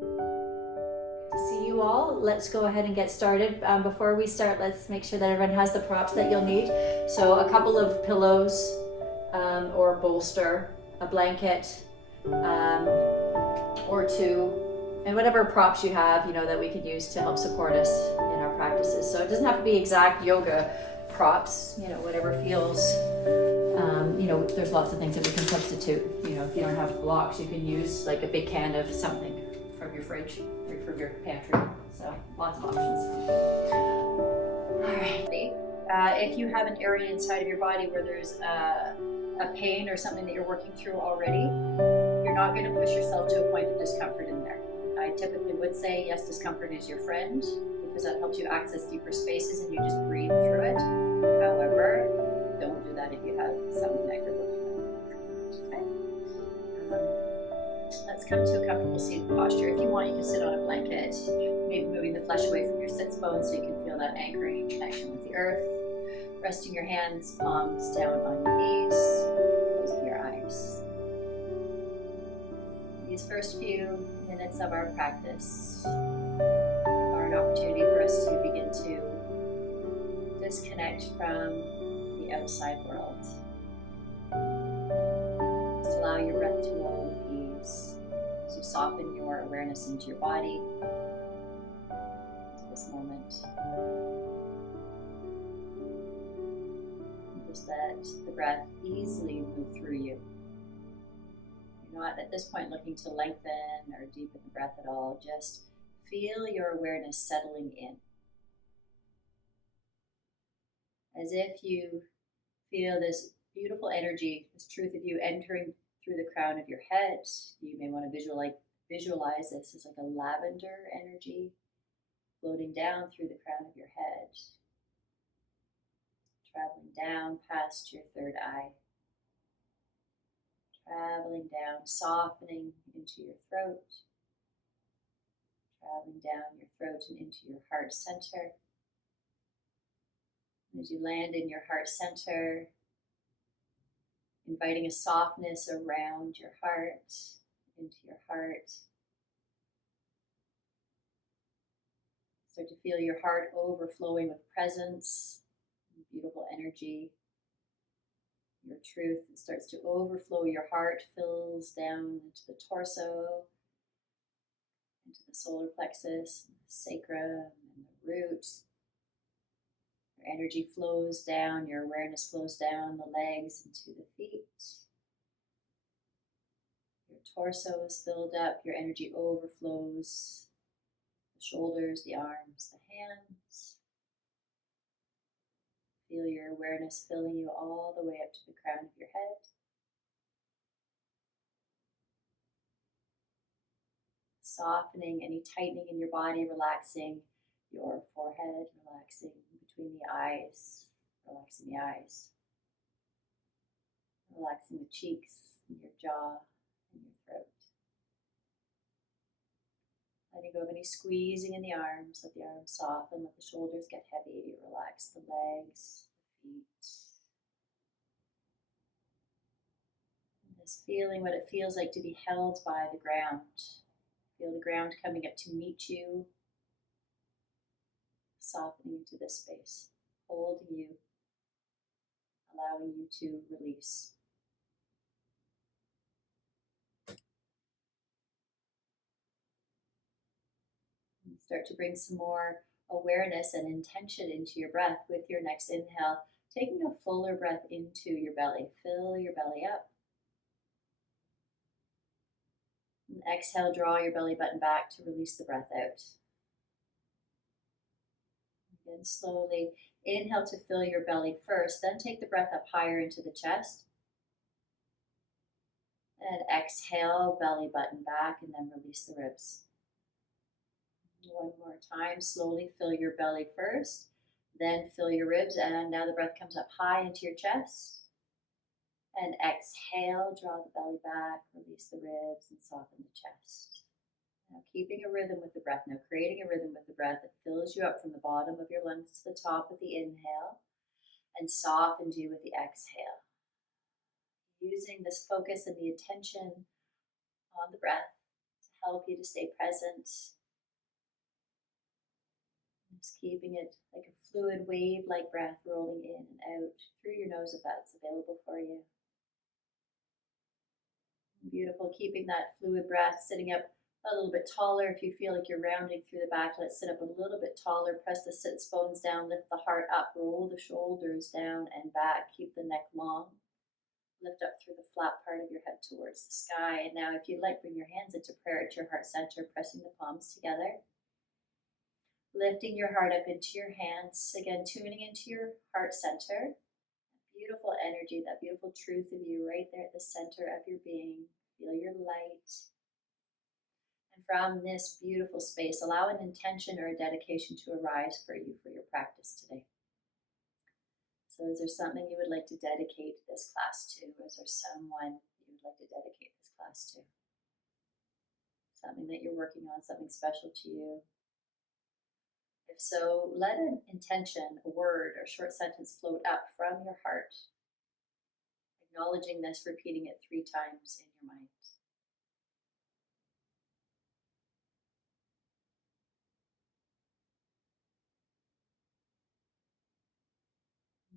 To see you all, let's go ahead and get started. Before we start, let's make sure that everyone has the props that you'll need. So a couple of pillows or bolster, a blanket or two, and whatever props you have, that we can use to help support us in our practices. So it doesn't have to be exact yoga props, whatever feels, there's lots of things that we can substitute. If you don't have blocks, you can use like a big can of something from your fridge or from your pantry. So lots of options. All right. If you have an area inside of your body where there's a pain or something that you're working through already, you're not going to push yourself to a point of discomfort in there. I typically would say, yes, discomfort is your friend because that helps you access deeper spaces and you just breathe through it. However, don't do that if you have something that you're working on. Okay. Let's come to a comfortable seated posture. If you want, you can sit on a blanket, maybe moving the flesh away from your sits bones so you can feel that anchoring connection with the earth. Resting your hands, palms down on your knees, closing your eyes. These first few minutes of our practice are an opportunity for us to begin to disconnect from the outside world. Just allow your breath to roll with ease as you soften your awareness into your body, into this moment. And just let the breath easily move through you. You're not at this point looking to lengthen or deepen the breath at all. Just feel your awareness settling in. As if you feel this beautiful energy, this truth of you entering through the crown of your head. You may want to visualize this as like a lavender energy floating down through the crown of your head, traveling down past your third eye, traveling down, softening into your throat, traveling down your throat and into your heart center. As you land in your heart center, inviting a softness around your heart, into your heart. Start to feel your heart overflowing with presence, beautiful energy. Your truth starts to overflow. Your heart fills down into the torso, into the solar plexus, the sacrum, and the root. Your energy flows down, your awareness flows down the legs into the feet. Your torso is filled up, your energy overflows the shoulders, the arms, the hands. Feel your awareness filling you all the way up to the crown of your head. Softening any tightening in your body, relaxing your forehead, relaxing between the eyes, relaxing the eyes, relaxing the cheeks, and your jaw, and your throat. Letting go of any squeezing in the arms, let the arms soften, let the shoulders get heavy, relax the legs, the feet. And just feeling what it feels like to be held by the ground. Feel the ground coming up to meet you, softening into this space, holding you, allowing you to release. And start to bring some more awareness and intention into your breath with your next inhale, taking a fuller breath into your belly. Fill your belly up. And exhale, draw your belly button back to release the breath out. Again, slowly inhale to fill your belly first, then take the breath up higher into the chest. And exhale, belly button back, and then release the ribs. One more time, slowly fill your belly first, then fill your ribs, and now the breath comes up high into your chest. And exhale, draw the belly back, release the ribs, and soften the chest. Now keeping a rhythm with the breath, now creating a rhythm with the breath that fills you up from the bottom of your lungs to the top with the inhale, and softens you with the exhale. Using this focus and the attention on the breath to help you to stay present. Just keeping it like a fluid wave-like breath rolling in and out through your nose if that's available for you. Beautiful. Keeping that fluid breath, sitting up a little bit taller. If you feel like you're rounding through the back, let's sit up a little bit taller. Press the sits bones down, lift the heart up, roll the shoulders down and back. Keep the neck long. Lift up through the flat part of your head towards the sky. And now if you'd like, bring your hands into prayer at your heart center, pressing the palms together. Lifting your heart up into your hands. Again, tuning into your heart center. Beautiful energy, that beautiful truth of you right there at the center of your being. Feel your light. And from this beautiful space, allow an intention or a dedication to arise for you for your practice today. So is there something you would like to dedicate this class to? Or is there someone you would like to dedicate this class to? Something that you're working on, something special to you? If so, let an intention, a word, or short sentence float up from your heart, acknowledging this, repeating it 3 times in your mind.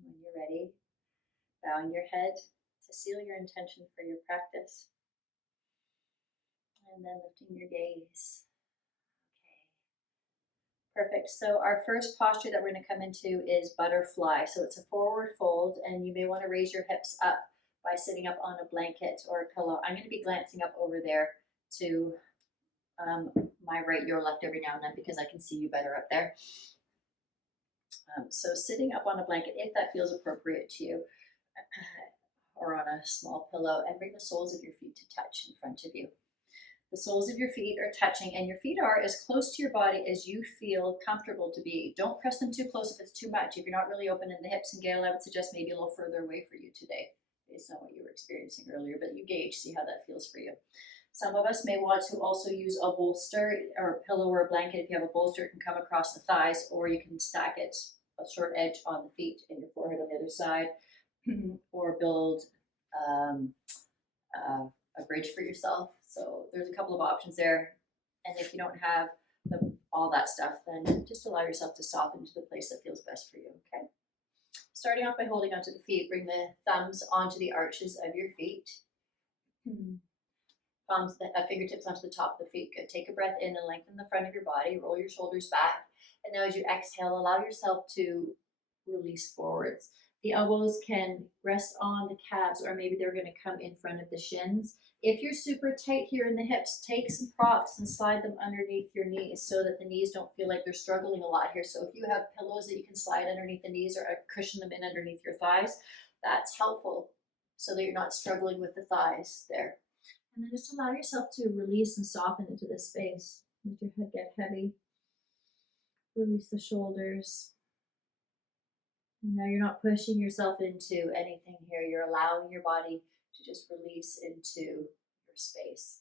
When you're ready, bowing your head to seal your intention for your practice, and then lifting your gaze. Perfect. So our first posture that we're going to come into is butterfly. So it's a forward fold, and you may want to raise your hips up by sitting up on a blanket or a pillow. I'm going to be glancing up over there to my right, your left every now and then because I can see you better up there. So sitting up on a blanket, if that feels appropriate to you, or on a small pillow, and bring the soles of your feet to touch in front of you. The soles of your feet are touching, and your feet are as close to your body as you feel comfortable to be. Don't press them too close if it's too much. If you're not really open in the hips and Gail, I would suggest maybe a little further away for you today, based on what you were experiencing earlier, but you gauge, see how that feels for you. Some of us may want to also use a bolster or a pillow or a blanket. If you have a bolster, it can come across the thighs, or you can stack it, a short edge on the feet and your forehead on the other side, or build a bridge for yourself. So there's a couple of options there. And if you don't have all that stuff, then just allow yourself to soften to the place that feels best for you, okay? Starting off by holding onto the feet, bring the thumbs onto the arches of your feet. Palms, fingertips onto the top of the feet. Good. Take a breath in and lengthen the front of your body. Roll your shoulders back. And now as you exhale, allow yourself to release forwards. The elbows can rest on the calves, or maybe they're going to come in front of the shins. If you're super tight here in the hips, take some props and slide them underneath your knees so that the knees don't feel like they're struggling a lot here. So if you have pillows that you can slide underneath the knees or cushion them in underneath your thighs, that's helpful so that you're not struggling with the thighs there. And then just allow yourself to release and soften into this space. Let your head get heavy. Release the shoulders. And now you're not pushing yourself into anything here. You're allowing your body to just release into your space.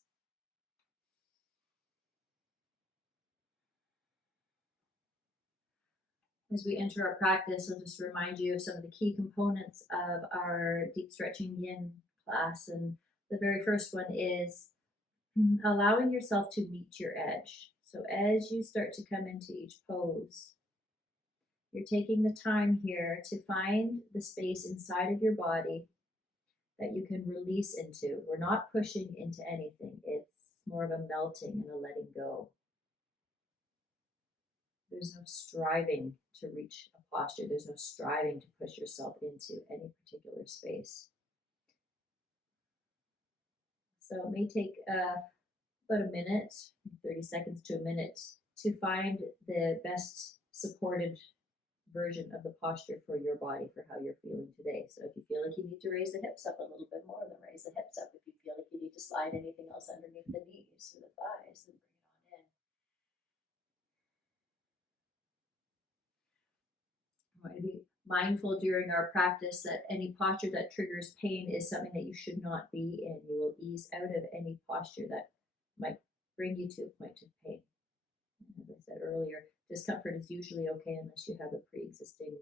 As we enter our practice, I'll just remind you of some of the key components of our deep stretching yin class. And the very first one is allowing yourself to meet your edge. So as you start to come into each pose, you're taking the time here to find the space inside of your body that you can release into. We're not pushing into anything. It's more of a melting and a letting go. There's no striving to reach a posture. There's no striving to push yourself into any particular space. So it may take about a minute, 30 seconds to a minute, to find the best supported version of the posture for your body, for how you're feeling today. So if you feel like you need to raise the hips up a little bit more, then raise the hips up. If you feel like you need to slide anything else underneath the knees or the thighs, then bring it on in. I want to be mindful during our practice that any posture that triggers pain is something that you should not be in. You will ease out of any posture that might bring you to a point of pain. As I said earlier, discomfort is usually okay unless you have a pre-existing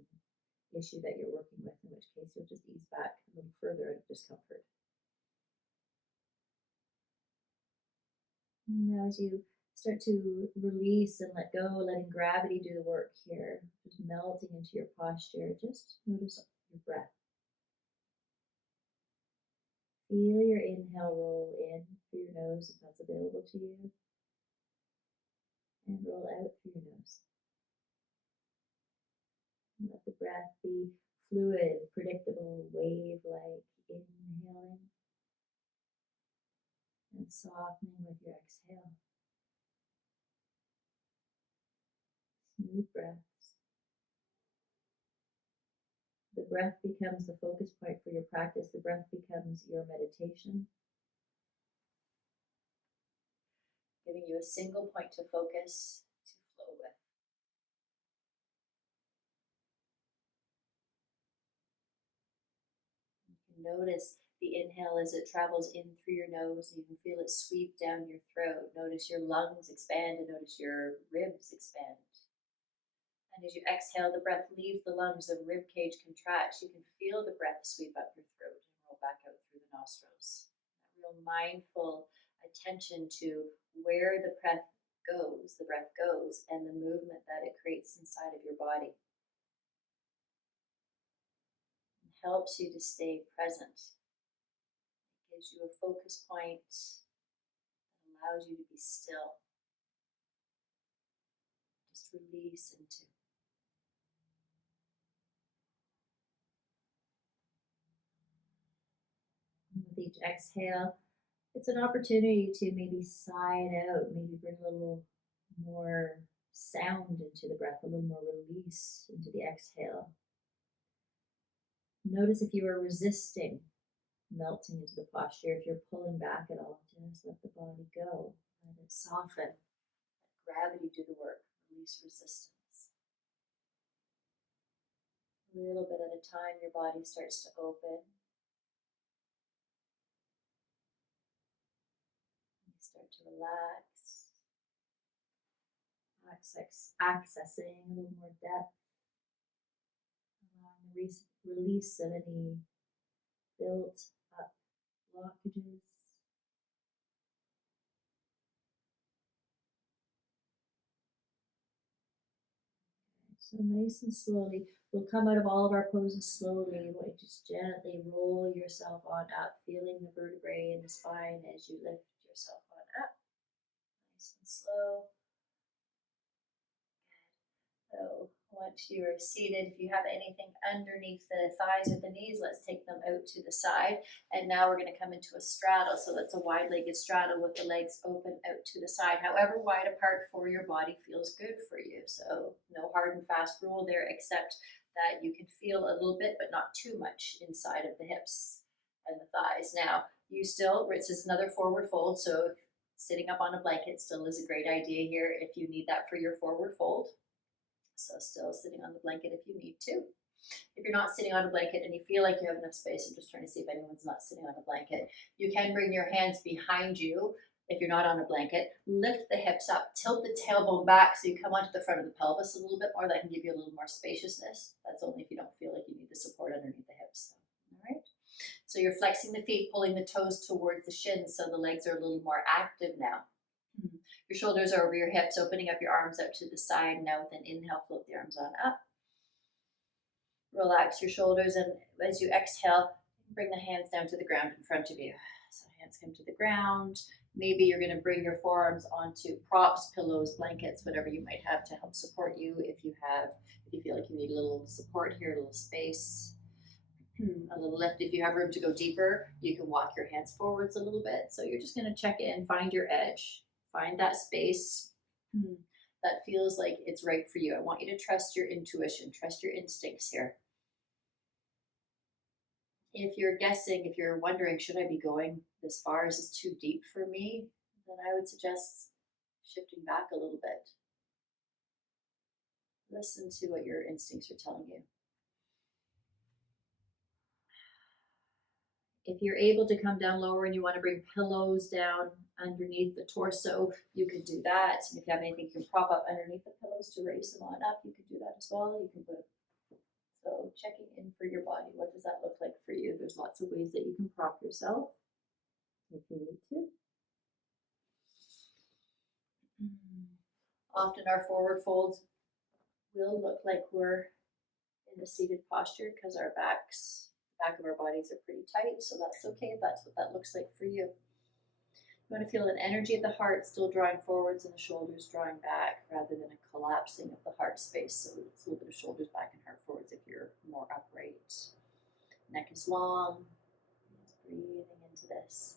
issue that you're working with, in which case you'll just ease back a little further out of discomfort. Now, as you start to release and let go, letting gravity do the work here, just melting into your posture, just notice your breath. Feel your inhale roll in through your nose if that's available to you, and roll out through your nose. And let the breath be fluid, predictable, wave-like, inhaling and softening with your exhale. Smooth breaths. The breath becomes the focus point for your practice. The breath becomes your meditation, giving you a single point to focus, to flow with. You can notice the inhale as it travels in through your nose. You can feel it sweep down your throat. Notice your lungs expand and notice your ribs expand. And as you exhale, the breath leaves the lungs, the rib cage contracts. You can feel the breath sweep up your throat and roll back out through the nostrils. That real mindful attention to where the breath goes, and the movement that it creates inside of your body. It helps you to stay present. It gives you a focus point that allows you to be still. Just release into. With each exhale, it's an opportunity to maybe sigh it out, maybe bring a little more sound into the breath, a little more release into the exhale. Notice if you are resisting melting into the posture, if you're pulling back at all, just let the body go, let it soften, let gravity do the work, release resistance. A little bit at a time, your body starts to open. You start to relax, accessing a little more depth, allowing the release of any built up blockages. So nice and slowly, we'll come out of all of our poses slowly. You want to just gently roll yourself on up, feeling the vertebrae in the spine as you lift yourself on up. Nice and slow. So once you're seated, if you have anything underneath the thighs or the knees, let's take them out to the side. And now we're going to come into a straddle. So that's a wide-legged straddle with the legs open out to the side. However wide apart for your body feels good for you. So no hard and fast rule there, except that you can feel a little bit, but not too much inside of the hips and the thighs. Now, this is another forward fold. So sitting up on a blanket still is a great idea here if you need that for your forward fold. So still sitting on the blanket if you need to. If you're not sitting on a blanket and you feel like you have enough space, I'm just trying to see if anyone's not sitting on a blanket. You can bring your hands behind you if you're not on a blanket. Lift the hips up, tilt the tailbone back so you come onto the front of the pelvis a little bit more. That can give you a little more spaciousness. That's only if you don't feel like you need the support underneath the hips. All right. So you're flexing the feet, pulling the toes towards the shins so the legs are a little more active now. Your shoulders are over your hips, opening up your arms out to the side. Now with an inhale, float the arms on up. Relax your shoulders, and as you exhale, bring the hands down to the ground in front of you. So hands come to the ground. Maybe you're going to bring your forearms onto props, pillows, blankets, whatever you might have to help support you. If you feel like you need a little support here, a little space, a little lift. If you have room to go deeper, you can walk your hands forwards a little bit. So you're just going to check in, find your edge. Find that space that feels like it's right for you. I want you to trust your intuition, trust your instincts here. If you're guessing, if you're wondering, should I be going this far? Is this too deep for me? Then I would suggest shifting back a little bit. Listen to what your instincts are telling you. If you're able to come down lower and you want to bring pillows down underneath the torso, you can do that. And if you have anything you can prop up underneath the pillows to raise them on up, you can do that as well. You can so checking in for your body. What does that look like for you? There's lots of ways that you can prop yourself if you need to. Often our forward folds will look like we're in a seated posture because our back of our bodies are pretty tight, so that's okay if that's what that looks like for you. You want to feel an energy of the heart still drawing forwards and the shoulders drawing back rather than a collapsing of the heart space. So it's a little bit of shoulders back and heart forwards if you're more upright. Neck is long. Just breathing into this.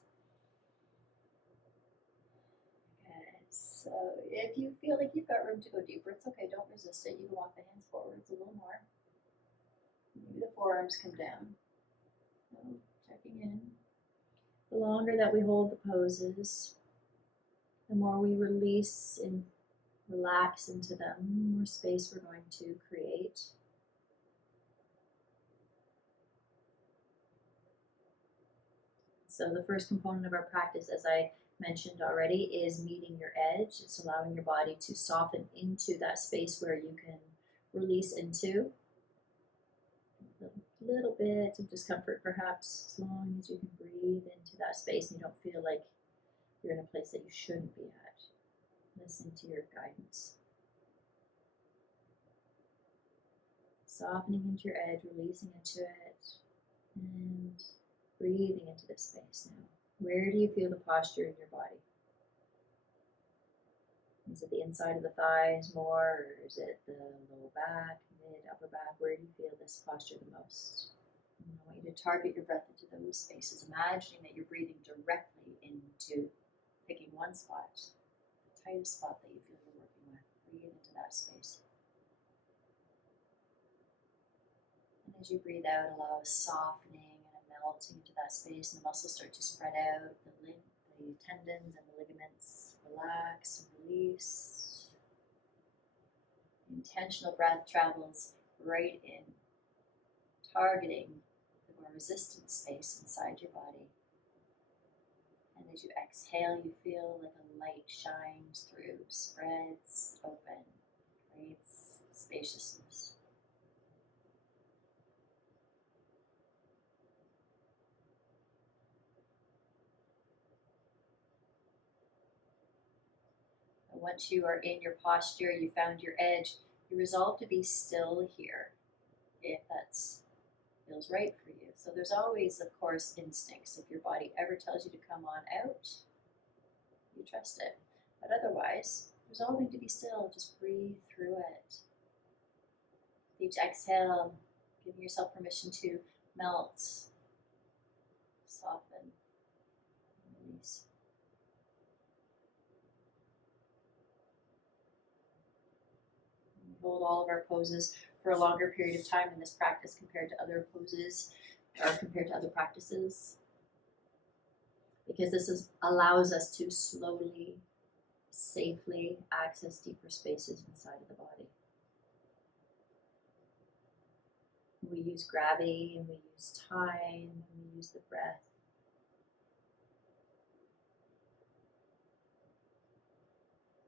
Okay, so if you feel like you've got room to go deeper, it's okay. Don't resist it. You can walk the hands forwards a little more. Maybe the forearms come down. So checking in. The longer that we hold the poses, the more we release and relax into them, the more space we're going to create. So the first component of our practice, as I mentioned already, is meeting your edge. It's allowing your body to soften into that space where you can release into. A little bit of discomfort perhaps, as long as you can breathe into that space and you don't feel like you're in a place that you shouldn't be at. Listen to your guidance. Softening into your edge, releasing into it, and breathing into this space now. Where do you feel the posture in your body? Is it the inside of the thighs more, or is it the low back, mid, upper back? Where do you feel this posture the most? And I want you to target your breath into those spaces, imagining that you're breathing directly into picking one spot, the tightest spot that you feel you're working with. Breathe into that space. And as you breathe out, allow a softening and a melting into that space, and the muscles start to spread out, the tendons and the ligaments relax and release. The intentional breath travels right in, targeting the more resistant space inside your body. And as you exhale, you feel like a light shines through, spreads open, creates spaciousness. And once you are in your posture, you found your edge, you resolve to be still here, if that feels right for you. So there's always, of course, instincts. If your body ever tells you to come on out, you trust it. But otherwise, resolving to be still, just breathe through it. Each exhale, giving yourself permission to melt, soften, release. We hold all of our poses for a longer period of time in this practice compared to other poses or compared to other practices, because this allows us to slowly, safely access deeper spaces inside of the body. We use gravity and we use time and we use the breath.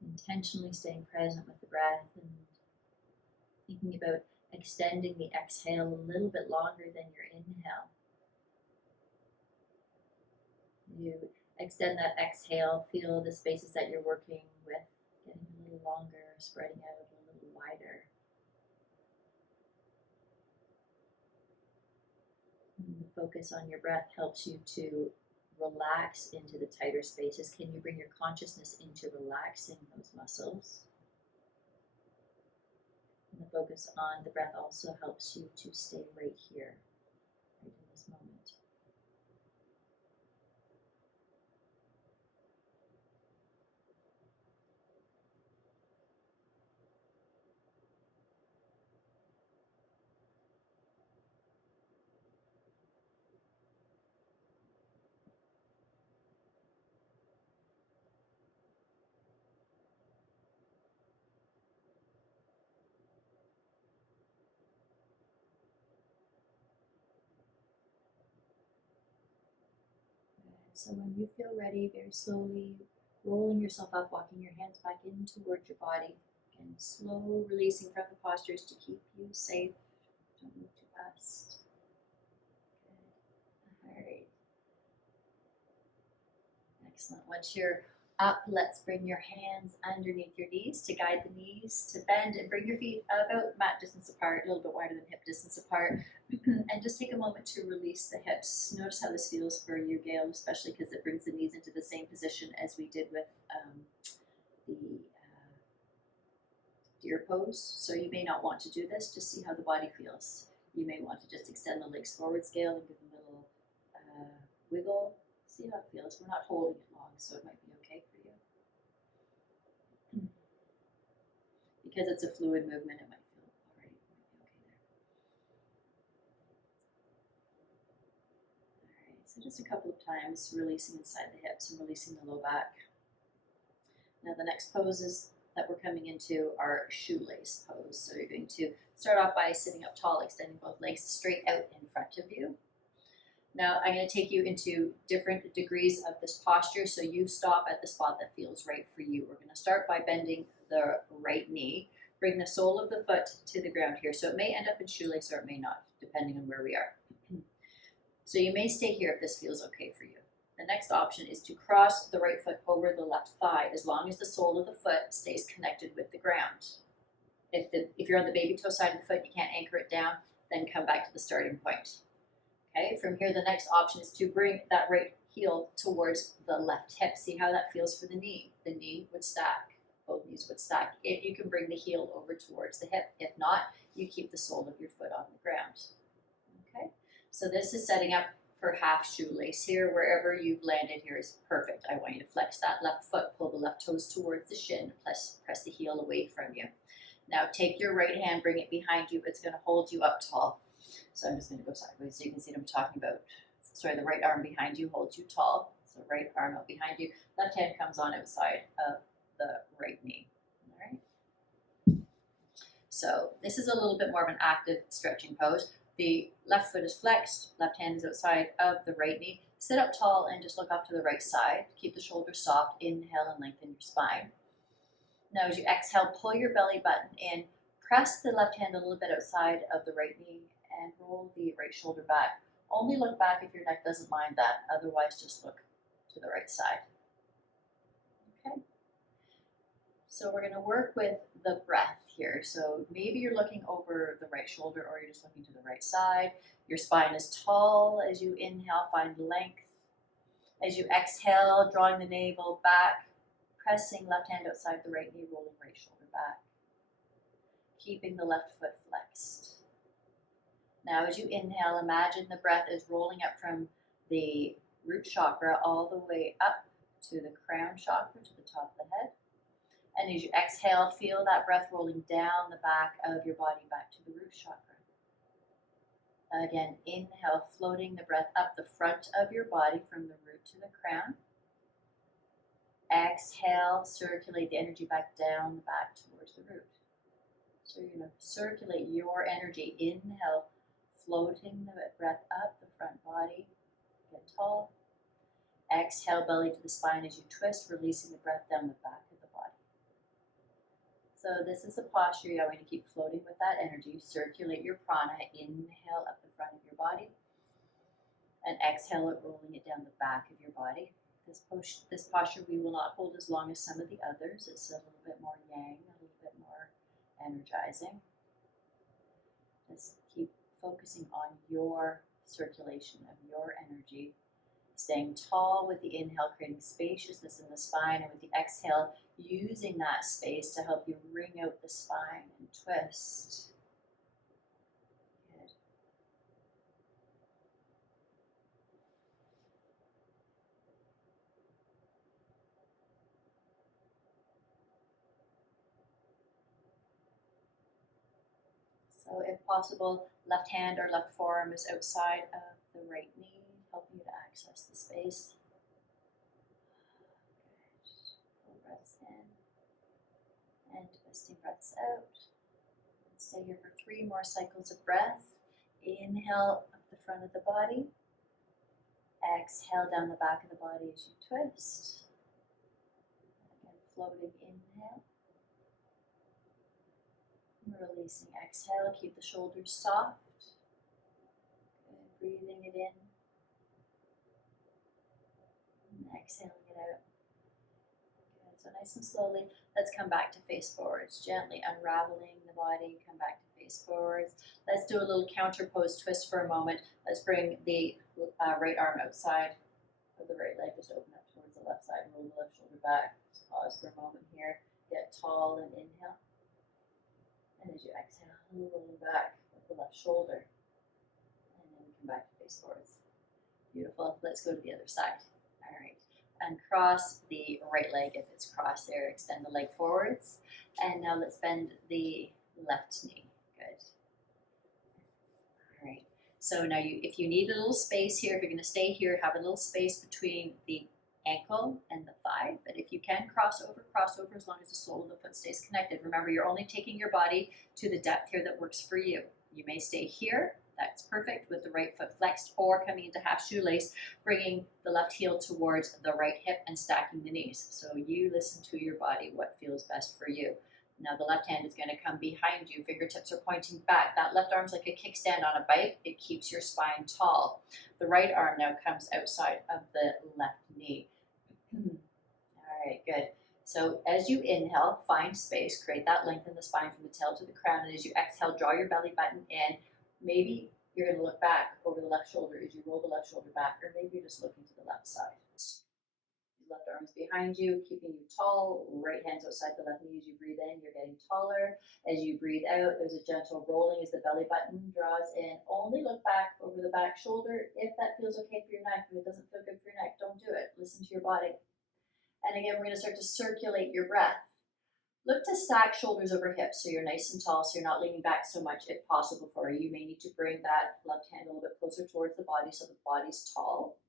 Intentionally staying present with the breath and thinking about extending the exhale a little bit longer than your inhale. You extend that exhale, feel the spaces that you're working with getting a little longer, spreading out a little wider. And the focus on your breath helps you to relax into the tighter spaces. Can you bring your consciousness into relaxing those muscles? And the focus on the breath also helps you to stay right here, right in this moment. So when you feel ready, very slowly rolling yourself up, walking your hands back in towards your body, and slow releasing from the postures to keep you safe. Don't move too fast. Good. All right. Excellent. Once you're Up, let's bring your hands underneath your knees to guide the knees to bend, and bring your feet about mat distance apart, a little bit wider than hip distance apart. And just take a moment to release the hips. Notice how this feels for you, Gail, especially because it brings the knees into the same position as we did with the deer pose. So you may not want to do this, just see how the body feels. You may want to just extend the legs forward, Gail, and give them a little wiggle. See how it feels. We're not holding it long, so it might be okay for you. Because it's a fluid movement, it might feel all right. It might be okay there. All right, so just a couple of times, releasing inside the hips and releasing the low back. Now the next poses that we're coming into are shoelace pose. So you're going to start off by sitting up tall, extending both legs straight out in front of you. Now I'm going to take you into different degrees of this posture, so you stop at the spot that feels right for you. We're going to start by bending the right knee. Bring the sole of the foot to the ground here. So it may end up in shoelace or it may not, depending on where we are. So you may stay here if this feels okay for you. The next option is to cross the right foot over the left thigh, as long as the sole of the foot stays connected with the ground. If you're on the baby toe side of the foot, you can't anchor it down, then come back to the starting point. Okay, from here, the next option is to bring that right heel towards the left hip. See how that feels for the knee. The knee would stack, both knees would stack. If you can bring the heel over towards the hip. If not, you keep the sole of your foot on the ground. Okay, so this is setting up for half shoelace here. Wherever you've landed here is perfect. I want you to flex that left foot, pull the left toes towards the shin, press the heel away from you. Now take your right hand, bring it behind you. It's going to hold you up tall. So I'm just going to go sideways so you can see what I'm talking about. Sorry, the right arm behind you holds you tall. So right arm out behind you. Left hand comes on outside of the right knee. All right. So this is a little bit more of an active stretching pose. The left foot is flexed, left hand is outside of the right knee. Sit up tall and just look off to the right side. Keep the shoulders soft. Inhale and lengthen your spine. Now as you exhale, pull your belly button in. Press the left hand a little bit outside of the right knee and roll the right shoulder back. Only look back if your neck doesn't mind that. Otherwise, just look to the right side. Okay. So we're going to work with the breath here. So maybe you're looking over the right shoulder or you're just looking to the right side. Your spine is tall. As you inhale, find length. As you exhale, drawing the navel back, pressing left hand outside the right knee, rolling right shoulder back. Keeping the left foot flexed. Now as you inhale, imagine the breath is rolling up from the root chakra all the way up to the crown chakra, to the top of the head. And as you exhale, feel that breath rolling down the back of your body back to the root chakra. Again, inhale, floating the breath up the front of your body from the root to the crown. Exhale, circulate the energy back down the back towards the root. So you're going to circulate your energy. Inhale, floating the breath up the front body, get tall. Exhale, belly to the spine as you twist, releasing the breath down the back of the body. So this is a posture you're going to keep floating with that energy. Circulate your prana. Inhale up the front of your body. And exhale it, rolling it down the back of your body. This posture we will not hold as long as some of the others. It's a little bit more yang, a little bit more energizing. Just keep focusing on your circulation of your energy. Staying tall with the inhale, creating spaciousness in the spine, and with the exhale, using that space to help you wring out the spine and twist. Good. So if possible, left hand or left forearm is outside of the right knee, helping you to access the space. Good. Full breaths in and twisting breaths out. Stay here for 3 more cycles of breath. Inhale up the front of the body. Exhale down the back of the body as you twist. Again, floating inhale. Releasing exhale, keep the shoulders soft. Good. Breathing it in. And exhaling it out. So nice and slowly, let's come back to face forwards, gently unraveling the body, come back to face forwards. Let's do a little counter pose twist for a moment. Let's bring the right arm outside of the right leg, just open up towards the left side, roll the left shoulder back. Just pause for a moment here, get tall and inhale. And as you exhale, rolling back with the left shoulder. And then come back to face forwards. Beautiful. Let's go to the other side. All right. Uncross the right leg if it's crossed there. Extend the leg forwards. And now let's bend the left knee. Good. All right. So now if you need a little space here, if you're going to stay here, have a little space between the ankle and the thigh. But if you can cross over as long as the sole of the foot stays connected. Remember, you're only taking your body to the depth here that works for you. You may stay here. That's perfect with the right foot flexed or coming into half shoelace, bringing the left heel towards the right hip and stacking the knees. So you listen to your body, what feels best for you. Now the left hand is going to come behind you. Fingertips are pointing back. That left arm's like a kickstand on a bike. It keeps your spine tall. The right arm now comes outside of the left knee. All right, good. So as you inhale, find space, create that length in the spine from the tail to the crown. And as you exhale, draw your belly button in. Maybe you're going to look back over the left shoulder as you roll the left shoulder back, or maybe you're just looking to the left side. Left arm is behind you, keeping you tall. Right hand's outside the left knee. As you breathe in, you're getting taller. As you breathe out, there's a gentle rolling as the belly button draws in. Only look back over the back shoulder if that feels okay for your neck. If it doesn't feel good for your neck, don't do it. Listen to your body. And again, we're going to start to circulate your breath. Look to stack shoulders over hips so you're nice and tall, so you're not leaning back so much if possible for you. You may need to bring that left hand a little bit closer towards the body so the body's tall.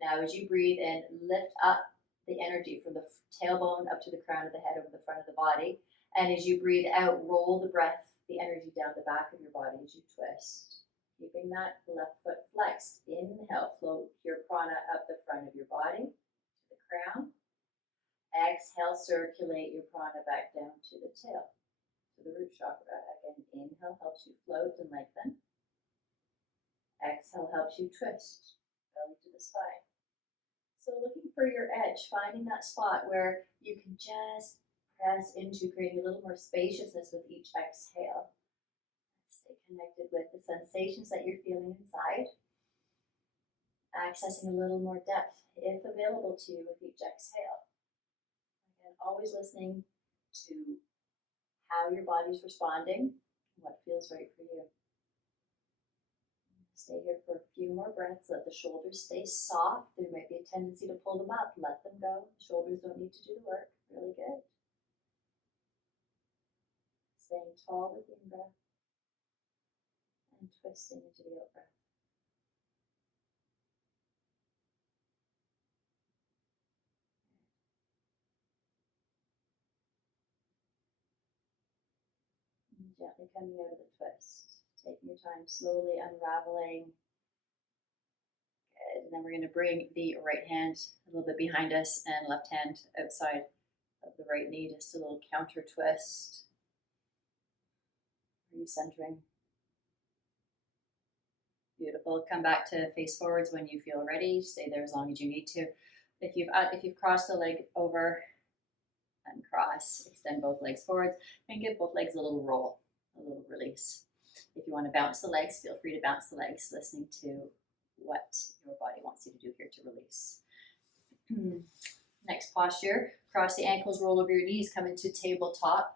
Now as you breathe in, lift up the energy from the tailbone up to the crown of the head over the front of the body. And as you breathe out, roll the breath, the energy down the back of your body as you twist. Keeping that left foot flexed. Inhale, float your prana up the front of your body to the crown. Exhale, circulate your prana back down to the tail, to the root chakra. Again, inhale helps you float and lengthen. Exhale helps you twist, belly to the spine. So looking for your edge, finding that spot where you can just press into, creating a little more spaciousness with each exhale. Stay connected with the sensations that you're feeling inside. Accessing a little more depth, if available to you, with each exhale. Again, always listening to how your body's responding, and what feels right for you. Stay here for a few more breaths. Let the shoulders stay soft. There might be a tendency to pull them up. Let them go. The shoulders don't need to do the work. Really good. Staying tall with the in-breath and twisting into the out-breath. And gently coming out of the twist. Taking your time, slowly unraveling. Good. And then we're going to bring the right hand a little bit behind us and left hand outside of the right knee. Just a little counter twist. Recentering. Beautiful. Come back to face forwards when you feel ready. Stay there as long as you need to. If you've crossed the leg over, uncross, extend both legs forwards, and give both legs a little roll, a little release. If you want to bounce the legs, feel free to bounce the legs, listening to what your body wants you to do here to release. Next posture, cross the ankles, roll over your knees, come into tabletop.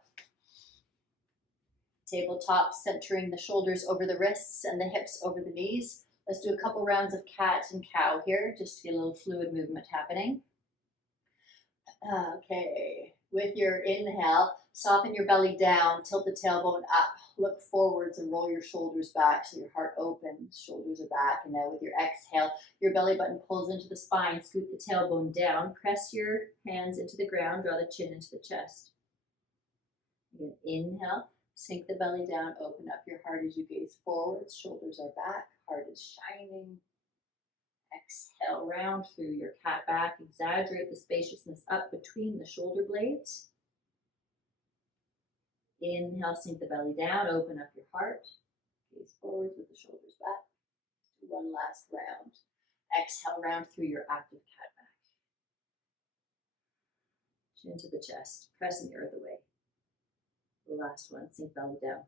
Tabletop, centering the shoulders over the wrists and the hips over the knees. Let's do a couple rounds of cat and cow here, just to get a little fluid movement happening. Okay, with your inhale, soften your belly down, tilt the tailbone up, look forwards and roll your shoulders back so your heart opens, shoulders are back. And now with your exhale, your belly button pulls into the spine, scoot the tailbone down, press your hands into the ground, draw the chin into the chest. Again, inhale. Sink the belly down, open up your heart as you gaze forwards, shoulders are back, heart is shining. Exhale, round through your cat back, exaggerate the spaciousness up between the shoulder blades. Inhale, sink the belly down, open up your heart, gaze forwards with the shoulders back. Do one last round. Exhale, round through your active cat back. Chin to the chest, pressing the earth away. The last one, sink belly down.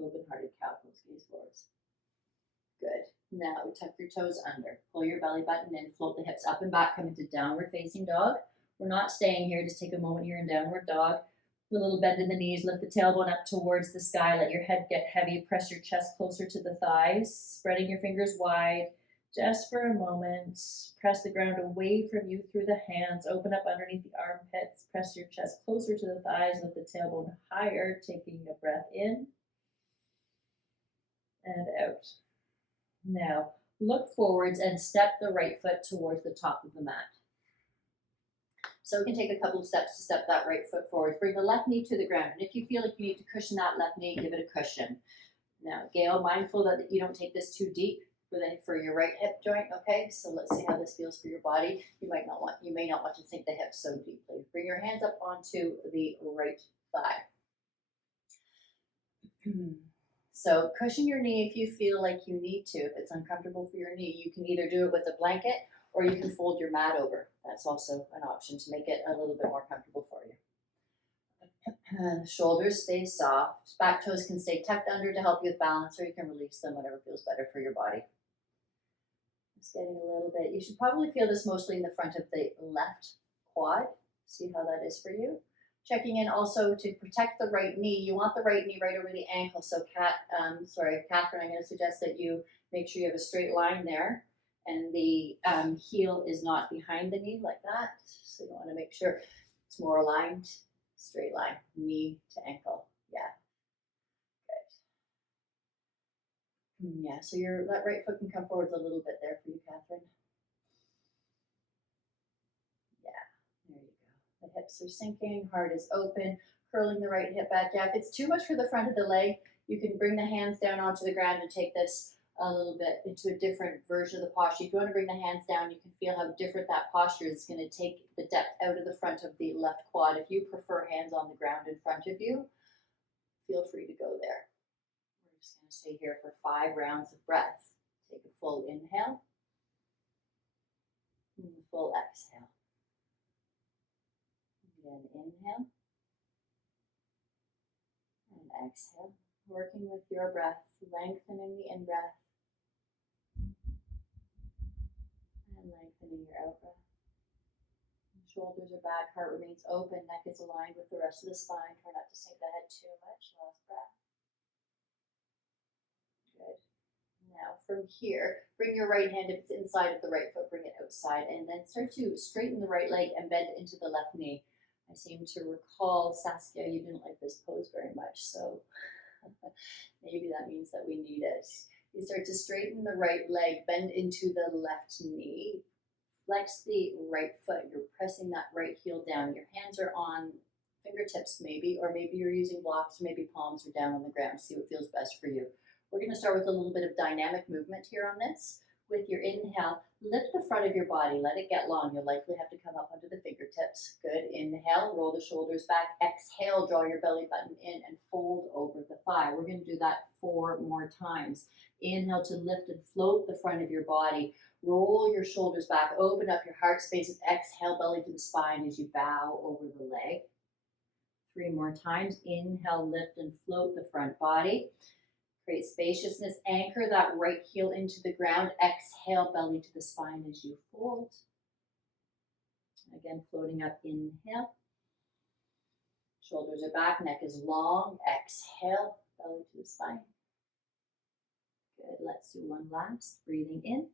Open-hearted cow pose, gaze forwards. Good. Now tuck your toes under. Pull your belly button in, float the hips up and back, come into downward facing dog. We're not staying here, just take a moment here in downward dog. A little bend in the knees, lift the tailbone up towards the sky, let your head get heavy, press your chest closer to the thighs, spreading your fingers wide. Just for a moment, press the ground away from you through the hands, open up underneath the armpits, press your chest closer to the thighs, lift the tailbone higher, taking a breath in and out. Now, look forwards and step the right foot towards the top of the mat. So we can take a couple of steps to step that right foot forward. Bring the left knee to the ground. And if you feel like you need to cushion that left knee, give it a cushion. Now, Gail, mindful that you don't take this too deep for your right hip joint, okay? So let's see how this feels for your body. You may not want to sink the hips so deeply. Bring your hands up onto the right thigh. So cushion your knee if you feel like you need to. If it's uncomfortable for your knee, you can either do it with a blanket or you can fold your mat over. That's also an option to make it a little bit more comfortable for you. Shoulders stay soft. Back toes can stay tucked under to help you with balance, or you can release them, whatever feels better for your body. Just getting a little bit. You should probably feel this mostly in the front of the left quad. See how that is for you. Checking in also to protect the right knee. You want the right knee right over the ankle. So Catherine, I'm going to suggest that you make sure you have a straight line there. And the heel is not behind the knee like that. So you want to make sure it's more aligned, straight line, knee to ankle. Yeah. Good. Yeah, so that right foot can come forwards a little bit there for you, Catherine. Yeah, there you go. The hips are sinking, heart is open, curling the right hip back. Yeah, if it's too much for the front of the leg, you can bring the hands down onto the ground and take this a little bit into a different version of the posture. If you want to bring the hands down, you can feel how different that posture is. It's going to take the depth out of the front of the left quad. If you prefer hands on the ground in front of you, feel free to go there. We're just going to stay here for 5 rounds of breath. Take a full inhale, and a full exhale. Again, inhale, and exhale. Working with your breath, lengthening the in-breath, and lengthening your out-breath. Shoulders are back, heart remains open, neck is aligned with the rest of the spine. Try not to sink the head too much. Last breath. Good. Now from here, bring your right hand, if it's inside of the right foot, bring it outside, and then start to straighten the right leg and bend into the left knee. I seem to recall, Saskia, you didn't like this pose very much, so maybe that means that we need it. You start to straighten the right leg, bend into the left knee, flex the right foot. You're pressing that right heel down. Your hands are on fingertips maybe, or maybe you're using blocks, maybe palms are down on the ground. See what feels best for you. We're going to start with a little bit of dynamic movement here on this. With your inhale, lift the front of your body. Let it get long. You'll likely have to come up onto the fingertips. Good. Inhale, roll the shoulders back. Exhale, draw your belly button in and fold over the thigh. We're going to do that 4 more times. Inhale to lift and float the front of your body. Roll your shoulders back. Open up your heart space and exhale, belly to the spine as you bow over the leg. 3 more times. Inhale, lift and float the front body. Create spaciousness. Anchor that right heel into the ground. Exhale, belly to the spine as you fold. Again, floating up. Inhale. Shoulders are back. Neck is long. Exhale, belly to the spine. Good. Let's do one last. Breathing in.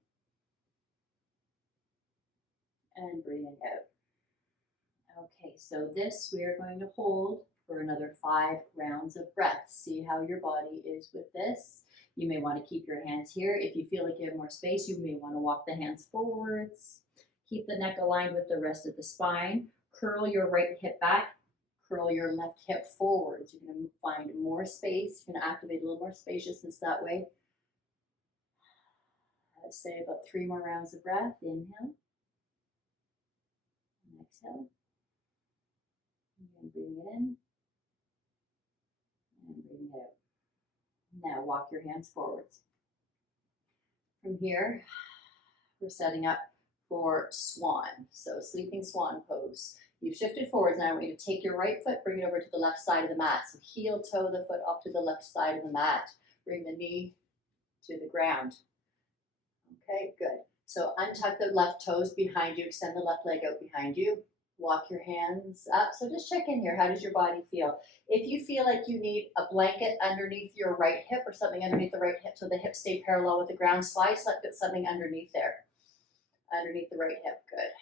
And breathing out. Okay, so this we are going to hold for another 5 rounds of breath. See how your body is with this. You may want to keep your hands here. If you feel like you have more space, you may want to walk the hands forwards. Keep the neck aligned with the rest of the spine. Curl your right hip back. Curl your left hip forwards. You're going to find more space. You're going to activate a little more spaciousness that way. Let's say about 3 more rounds of breath. Inhale. And exhale. And breathing it in. And breathing it out. Now walk your hands forwards. From here, we're setting up for swan. So sleeping swan pose. You've shifted forwards. Now I want you to take your right foot, bring it over to the left side of the mat. So heel toe the foot off to the left side of the mat. Bring the knee to the ground. Okay, good. So untuck the left toes behind you, extend the left leg out behind you. Walk your hands up. So just check in here. How does your body feel? If you feel like you need a blanket underneath your right hip or something underneath the right hip so the hips stay parallel with the ground, slide something underneath there. Underneath the right hip. Good.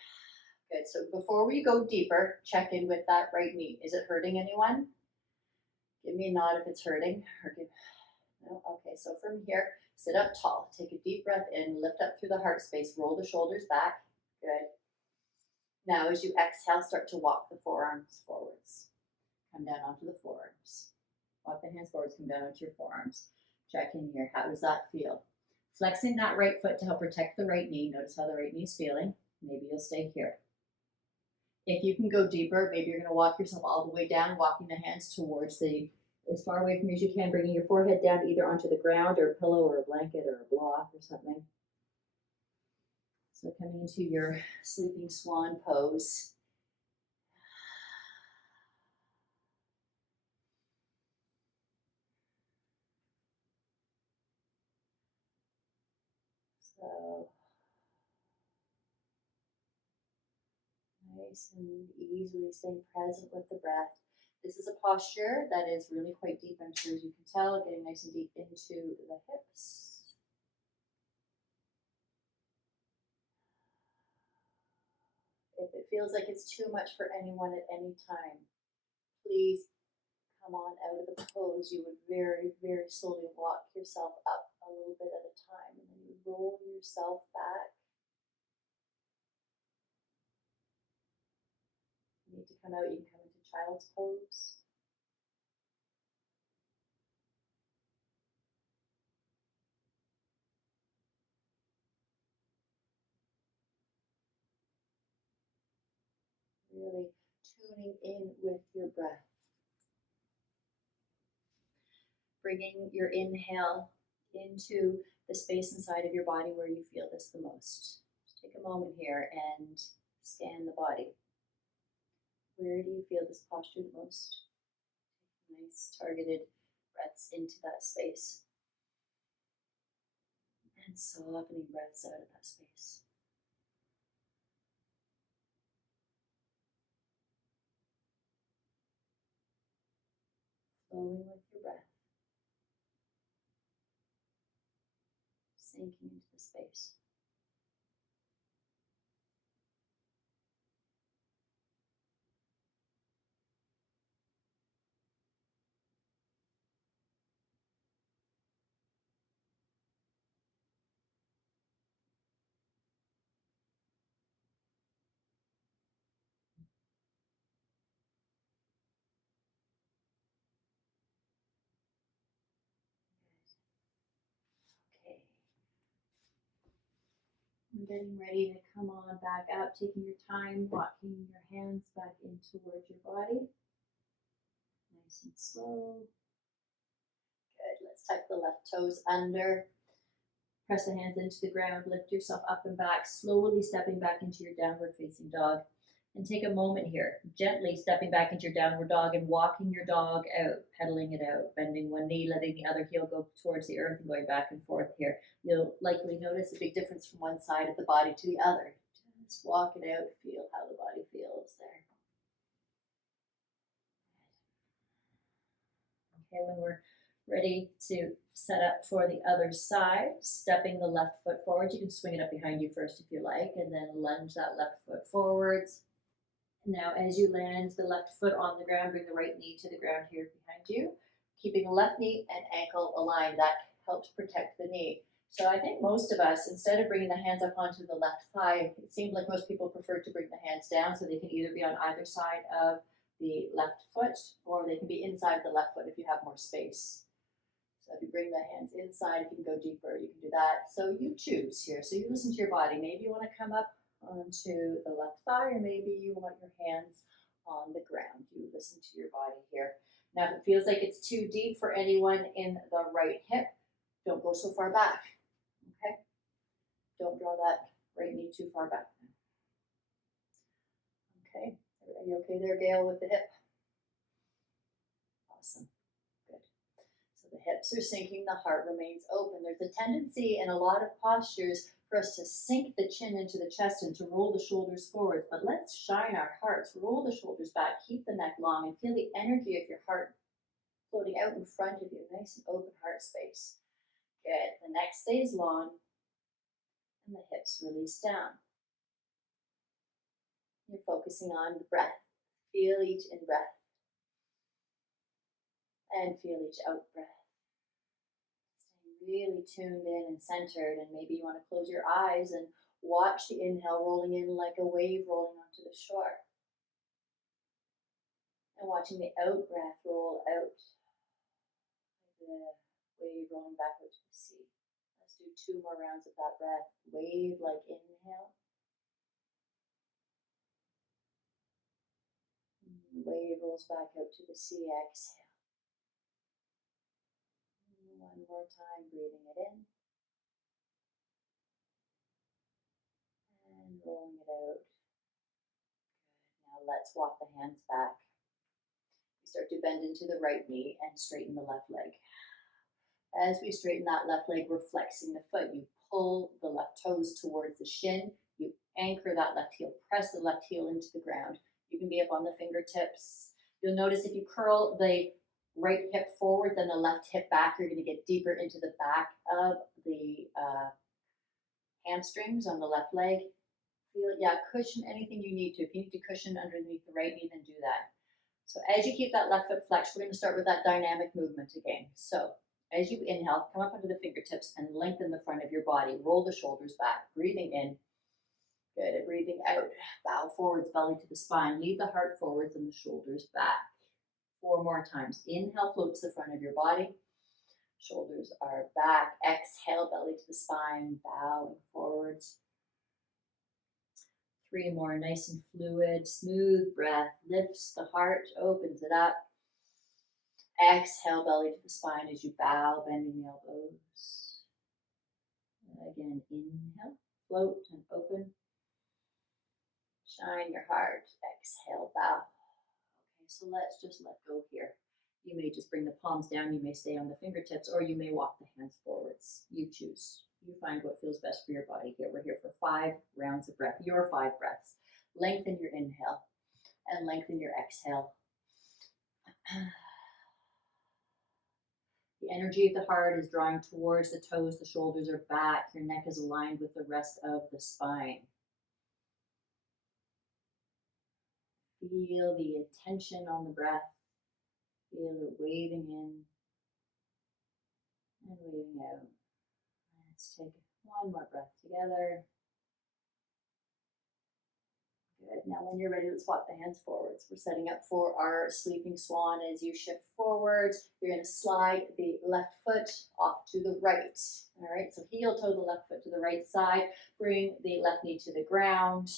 Good. So before we go deeper, check in with that right knee. Is it hurting anyone? Give me a nod if it's hurting. No? Okay, so from here, sit up tall. Take a deep breath in, lift up through the heart space, roll the shoulders back. Good. Now as you exhale, start to walk the forearms forwards. Come down onto the forearms. Walk the hands forwards, come down onto your forearms. Check in here. How does that feel? Flexing that right foot to help protect the right knee. Notice how the right knee is feeling. Maybe you'll stay here. If you can go deeper, maybe you're going to walk yourself all the way down, walking the hands towards as far away from you as you can, bringing your forehead down either onto the ground or a pillow or a blanket or a block or something. So coming into your sleeping swan pose. So nice and easily staying present with the breath. This is a posture that is really quite deep, I'm sure as you can tell, getting nice and deep into the hips. If it feels like it's too much for anyone at any time, please come on out of the pose. You would very, very slowly walk yourself up a little bit at a time, and then you roll yourself back. You need to come out, you can come into child's pose. Really tuning in with your breath. Bringing your inhale into the space inside of your body where you feel this the most. Just take a moment here and scan the body. Where do you feel this posture the most? Nice targeted breaths into that space. And softening breaths out of that space. Flowing with your breath. Sinking into the space. Okay. I'm getting ready to come on back up, taking your time, walking your hands back in towards your body. Nice and slow. Good. Let's tuck the left toes under. Press the hands into the ground, lift yourself up and back, slowly stepping back into your downward facing dog. And take a moment here, gently stepping back into your downward dog and walking your dog out, pedaling it out, bending one knee, letting the other heel go towards the earth and going back and forth here. You'll likely notice a big difference from one side of the body to the other. Just walk it out, feel how the body feels there. Okay, when we're ready to set up for the other side, stepping the left foot forward. You can swing it up behind you first if you like, and then lunge that left foot forwards. Now, as you land the left foot on the ground, bring the right knee to the ground here behind you, keeping the left knee and ankle aligned. That helps protect the knee. So I think most of us, instead of bringing the hands up onto the left thigh, it seems like most people prefer to bring the hands down so they can either be on either side of the left foot or they can be inside the left foot if you have more space. So if you bring the hands inside, if you can go deeper, you can do that. So you choose here. So you listen to your body. Maybe you want to come up onto the left thigh, or maybe you want your hands on the ground. You listen to your body here. Now, if it feels like it's too deep for anyone in the right hip, don't go so far back, okay? Don't draw that right knee too far back. Okay, Are you okay there, Gail, with the hip? Awesome. Good. So the hips are sinking, the heart remains open. There's a tendency in a lot of postures for us to sink the chin into the chest and to roll the shoulders forwards. But let's shine our hearts. Roll the shoulders back, keep the neck long, and feel the energy of your heart floating out in front of you. Nice and open heart space. Good. The neck stays long, and the hips release down. You're focusing on the breath. Feel each in-breath and feel each out-breath. Staying really tuned in and centered, and maybe you want to close your eyes and watch the inhale rolling in like a wave rolling onto the shore. And watching the out-breath roll out, like the wave rolling back out to the sea. Let's do 2 more rounds of that breath. Wave like inhale. The wave rolls back out to the sea. Exhale. 1 more time, breathing it in. And rolling it out. Good. Now let's walk the hands back. You start to bend into the right knee and straighten the left leg. As we straighten that left leg, we're flexing the foot. You pull the left toes towards the shin. You anchor that left heel. Press the left heel into the ground. You can be up on the fingertips. You'll notice if you curl the right hip forward, then the left hip back, you're going to get deeper into the back of the hamstrings on the left leg. Feel, cushion anything you need to. If you need to cushion underneath the right knee, then do that. So as you keep that left foot flexed, we're going to start with that dynamic movement again. So as you inhale, come up onto the fingertips and lengthen the front of your body. Roll the shoulders back, breathing in. Good, and breathing out. Bow forwards, belly to the spine. Lead the heart forwards and the shoulders back. 4 more times. Inhale, floats the front of your body. Shoulders are back. Exhale, belly to the spine, bowing forwards. 3 more, nice and fluid, smooth breath. Lifts the heart, opens it up. Exhale, belly to the spine as you bow, bending the elbows. Again, inhale, float and open. Shine your heart. Exhale, bow. Okay, so let's just let go here. You may just bring the palms down. You may stay on the fingertips, or you may walk the hands forwards. You choose. You find what feels best for your body here. We're here for 5 rounds of breath, your 5 breaths. Lengthen your inhale and lengthen your exhale. The energy of the heart is drawing towards the toes. The shoulders are back. Your neck is aligned with the rest of the spine. Feel the attention on the breath. Feel it waving in and waving out. Let's take 1 more breath together. Good. Now when you're ready, let's walk the hands forwards. We're setting up for our sleeping swan. As you shift forwards, you're going to slide the left foot off to the right. All right, so heel toe the left foot to the right side. Bring the left knee to the ground.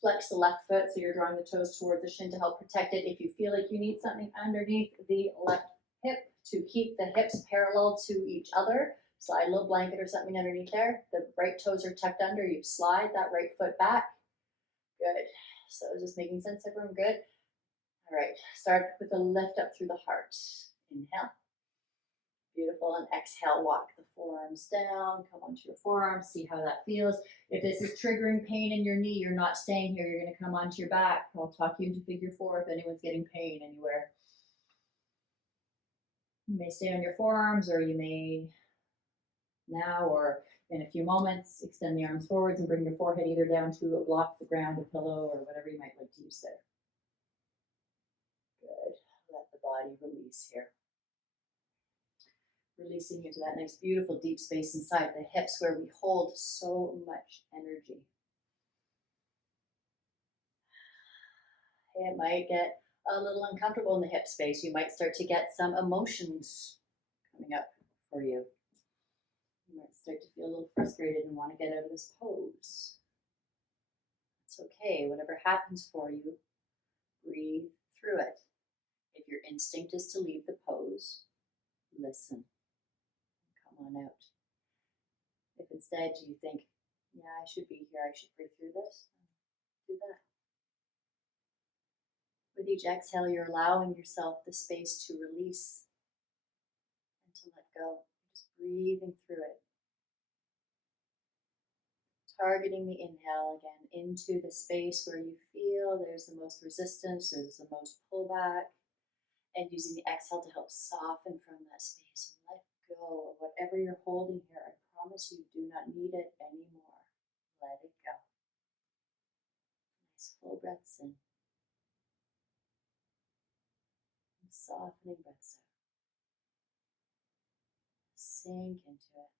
Flex the left foot so you're drawing the toes towards the shin to help protect it. If you feel like you need something underneath the left hip to keep the hips parallel to each other, slide a little blanket or something underneath there. The right toes are tucked under. You slide that right foot back. Good. So is this making sense, everyone? Good. All right. Start with a lift up through the heart. Inhale. Beautiful. And exhale, walk the forearms down. Come onto your forearms. See how that feels. If this is triggering pain in your knee, you're not staying here. You're going to come onto your back. I'll talk you into figure 4 if anyone's getting pain anywhere. You may stay on your forearms, or you may now or in a few moments extend the arms forwards and bring your forehead either down to a block, the ground, a pillow, or whatever you might like to use there. Good. Let the body release here. Releasing into that nice, beautiful, deep space inside the hips where we hold so much energy. It might get a little uncomfortable in the hip space. You might start to get some emotions coming up for you. You might start to feel a little frustrated and want to get out of this pose. It's okay. Whatever happens for you, breathe through it. If your instinct is to leave the pose, listen. Come on out. If instead you think, yeah, I should be here, I should breathe through this, do that. each exhale, you're allowing yourself the space to release and to let go. Just breathing through it. Targeting the inhale again into the space where you feel there's the most resistance, there's the most pullback, and using the exhale to help soften from that space and let go of whatever you're holding here. I promise you do not need it anymore. Let it go. Nice full breaths in. And softening breaths out. Sink into it.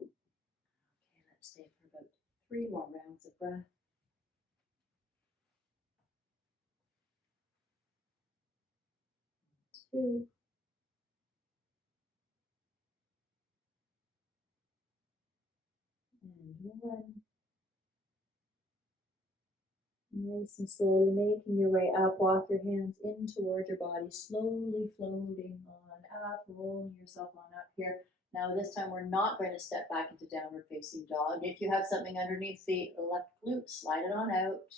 Okay, let's stay for about 3 more rounds of breath. 2. And 1. Nice and slowly making your way up. Walk your hands in toward your body, slowly floating on up, rolling yourself on up here. Now this time we're not going to step back into downward facing dog. If you have something underneath the left glute, slide it on out.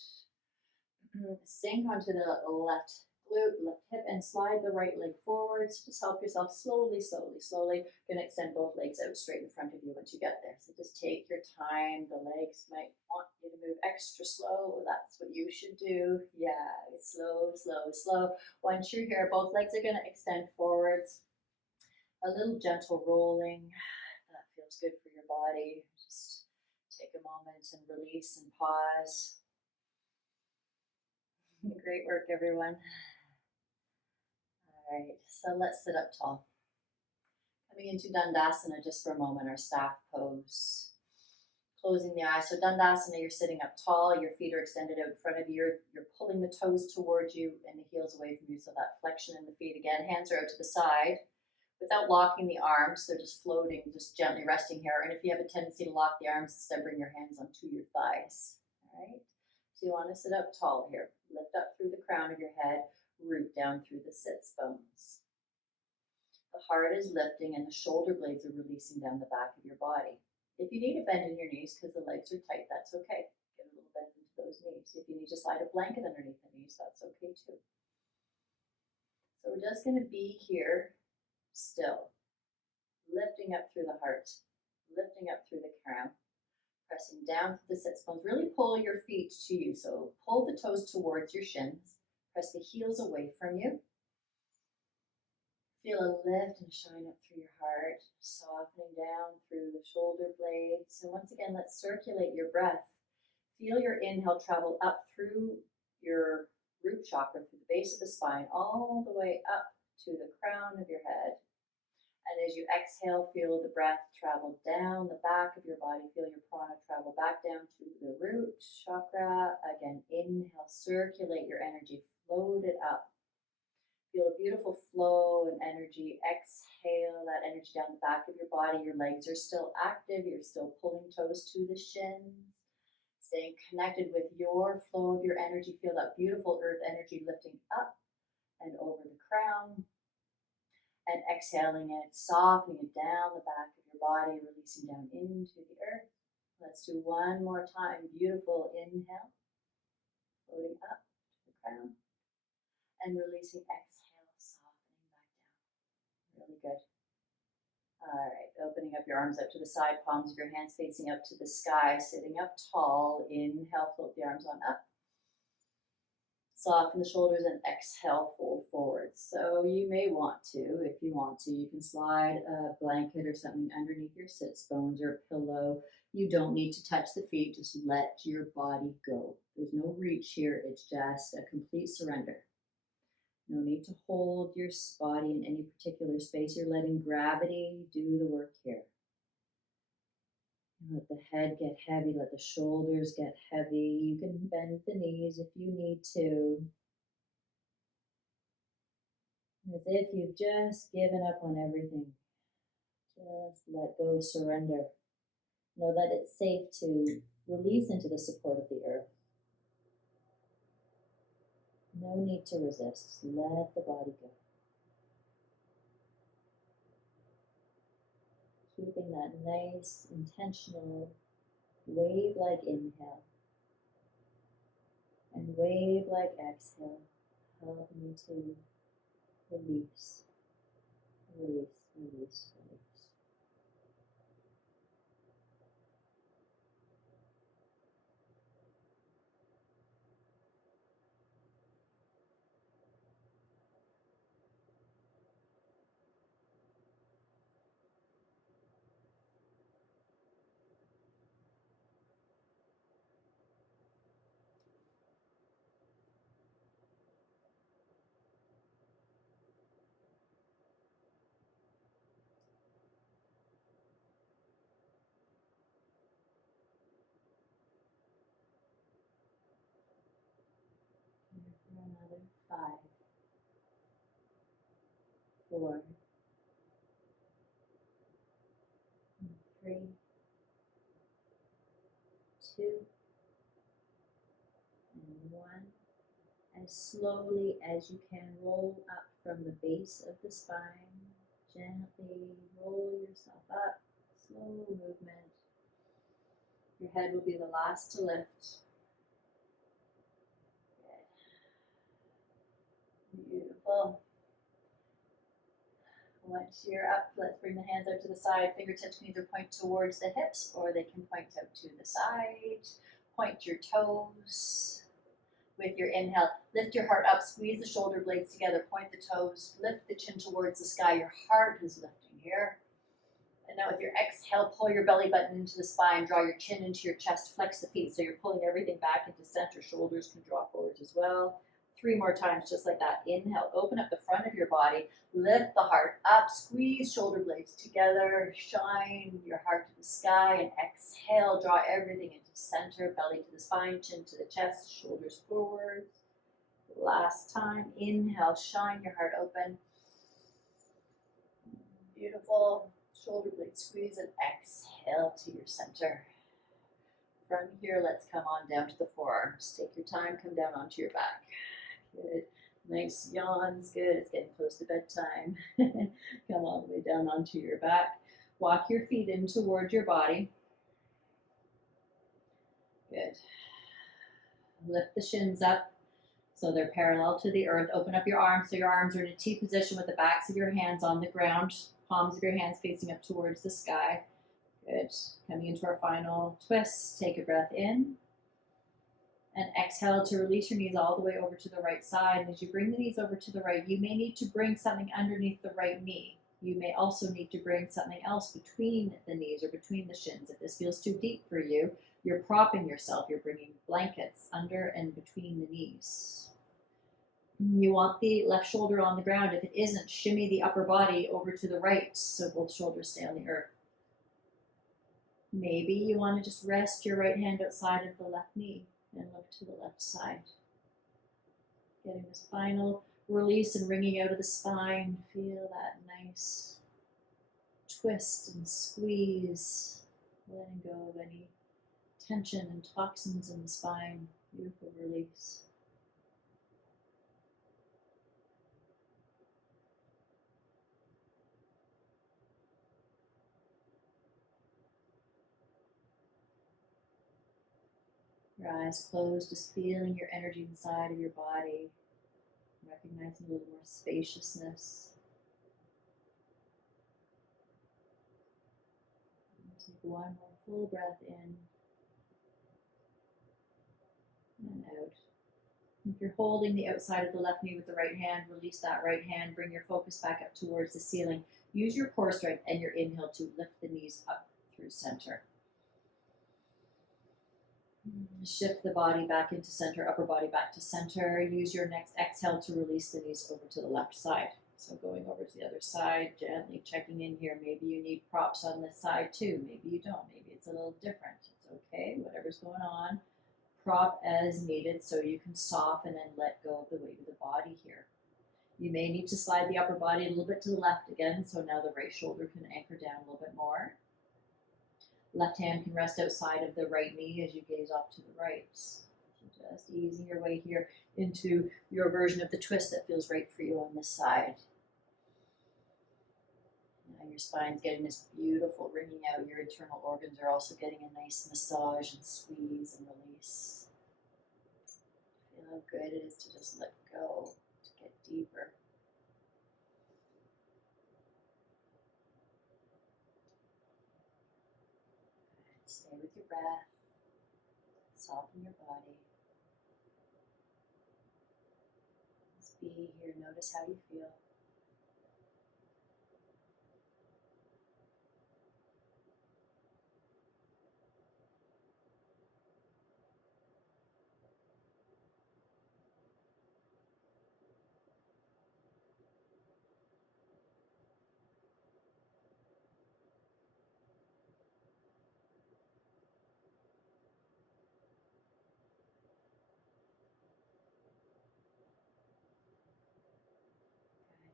Sink onto the left glute, left hip, and slide the right leg forwards. Just help yourself slowly, slowly, slowly. You're going to extend both legs out straight in front of you once you get there. So just take your time. The legs might want you to move extra slow. That's what you should do. Yeah, slow, slow, slow. Once you're here, both legs are going to extend forwards. A little gentle rolling. That feels good for your body. Just take a moment and release and pause. Great work, everyone. All right, so let's sit up tall. Coming into Dandasana just for a moment, our staff pose. Closing the eyes. So Dandasana, you're sitting up tall, your feet are extended out in front of you, you're pulling the toes towards you and the heels away from you, so that flexion in the feet again. Hands are out to the side without locking the arms, they're just floating, just gently resting here. And if you have a tendency to lock the arms, instead bring your hands onto your thighs. All right, so you want to sit up tall here. Lift up through the crown of your head, root down through the sits bones. The heart is lifting and the shoulder blades are releasing down the back of your body. If you need a bend in your knees because the legs are tight, that's okay. Get a little bend into those knees. If you need to slide a blanket underneath the knees, that's okay too. So we're just going to be here still, lifting up through the heart, lifting up through the crown, pressing down through the sits bones. Really pull your feet to you. So pull the toes towards your shins, press the heels away from you. Feel a lift and shine up through your heart, softening down through the shoulder blades. And once again, let's circulate your breath. Feel your inhale travel up through your root chakra, through the base of the spine, all the way up to the crown of your head. And as you exhale, feel the breath travel down the back of your body. Feel your prana travel back down to the root chakra. Again, inhale, circulate your energy, float it up. Feel a beautiful flow and energy. Exhale that energy down the back of your body. Your legs are still active. You're still pulling toes to the shins. Staying connected with your flow of your energy. Feel that beautiful earth energy lifting up and over the crown. And exhaling it, softening it down the back of your body, releasing down into the earth. Let's do one more time. Beautiful inhale. Floating up to the crown. And releasing, exhale, softening back down. Really good. All right, opening up your arms up to the side, palms of your hands facing up to the sky, sitting up tall. Inhale, float the arms on up. Soften the shoulders and exhale, fold forward. So you may want to, if you want to, you can slide a blanket or something underneath your sits bones or a pillow. You don't need to touch the feet, just let your body go. There's no reach here, it's just a complete surrender. No need to hold your body in any particular space. You're letting gravity do the work here. Let the head get heavy, let the shoulders get heavy. You can bend the knees if you need to. As if you've just given up on everything. Just let go, surrender. Know that it's safe to release into the support of the earth. No need to resist. Just let the body go. Keeping that nice, intentional, wave-like inhale and wave-like exhale, helping you to release, release, release, release. For another 5, 4, 3, 2, and 1. As slowly as you can, roll up from the base of the spine. Gently roll yourself up. Slow movement. Your head will be the last to lift. Good. Beautiful. Once you're up, let's bring the hands out to the side. Fingertips can either point towards the hips or they can point out to the side. Point your toes. With your inhale, lift your heart up, squeeze the shoulder blades together, point the toes, lift the chin towards the sky. Your heart is lifting here. And now with your exhale, pull your belly button into the spine, draw your chin into your chest, flex the feet so you're pulling everything back into center. Shoulders can draw forward as well. 3 more times, just like that. Inhale, open up the front of your body, lift the heart up, squeeze shoulder blades together, shine your heart to the sky, and exhale, draw everything into center, belly to the spine, chin to the chest, shoulders forward. Last time, inhale, shine your heart open. Beautiful. Shoulder blade squeeze and exhale to your center. From here, let's come on down to the forearms. Take your time, come down onto your back. Good. Nice yawns. Good. It's getting close to bedtime. Come all the way down onto your back. Walk your feet in toward your body. Good. Lift the shins up so they're parallel to the earth. Open up your arms so your arms are in a T position with the backs of your hands on the ground. Palms of your hands facing up towards the sky. Good. Coming into our final twist. Take a breath in. And exhale to release your knees all the way over to the right side. And as you bring the knees over to the right, you may need to bring something underneath the right knee. You may also need to bring something else between the knees or between the shins. If this feels too deep for you, you're propping yourself. You're bringing blankets under and between the knees. You want the left shoulder on the ground. If it isn't, shimmy the upper body over to the right so both shoulders stay on the earth. Maybe you want to just rest your right hand outside of the left knee and look to the left side. Getting this final release and wringing out of the spine. Feel that nice twist and squeeze. Letting go of any tension and toxins in the spine. Beautiful release. Your eyes closed, just feeling your energy inside of your body, recognizing a little more spaciousness. Take one more full breath in and out. If you're holding the outside of the left knee with the right hand, release that right hand, bring your focus back up towards the ceiling. Use your core strength and your inhale to lift the knees up through center. Shift the body back into center, upper body back to center. Use your next exhale to release the knees over to the left side. So going over to the other side, gently checking in here. Maybe you need props on this side too. Maybe you don't. Maybe it's a little different. It's okay, whatever's going on. Prop as needed so you can soften and let go of the weight of the body here. You may need to slide the upper body a little bit to the left again, so now the right shoulder can anchor down a little bit more. Left hand can rest outside of the right knee as you gaze off to the right. So Just easing your way here into your version of the twist that feels right for you on this side. Now your spine's getting this beautiful wringing out. Your internal organs are also getting a nice massage and squeeze and release. Feel how good it is to just let go, to get deeper. Stay with your breath. Soften your body. Just be here. Notice how you feel.